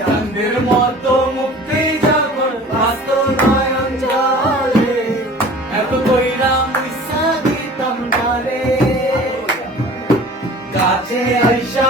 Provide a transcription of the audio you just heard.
চাঁদের মতো মুক্তি যখন আসতো নয়ন জলে, এত কইরা মুইসা দিতাম তারে। গাছে আইসা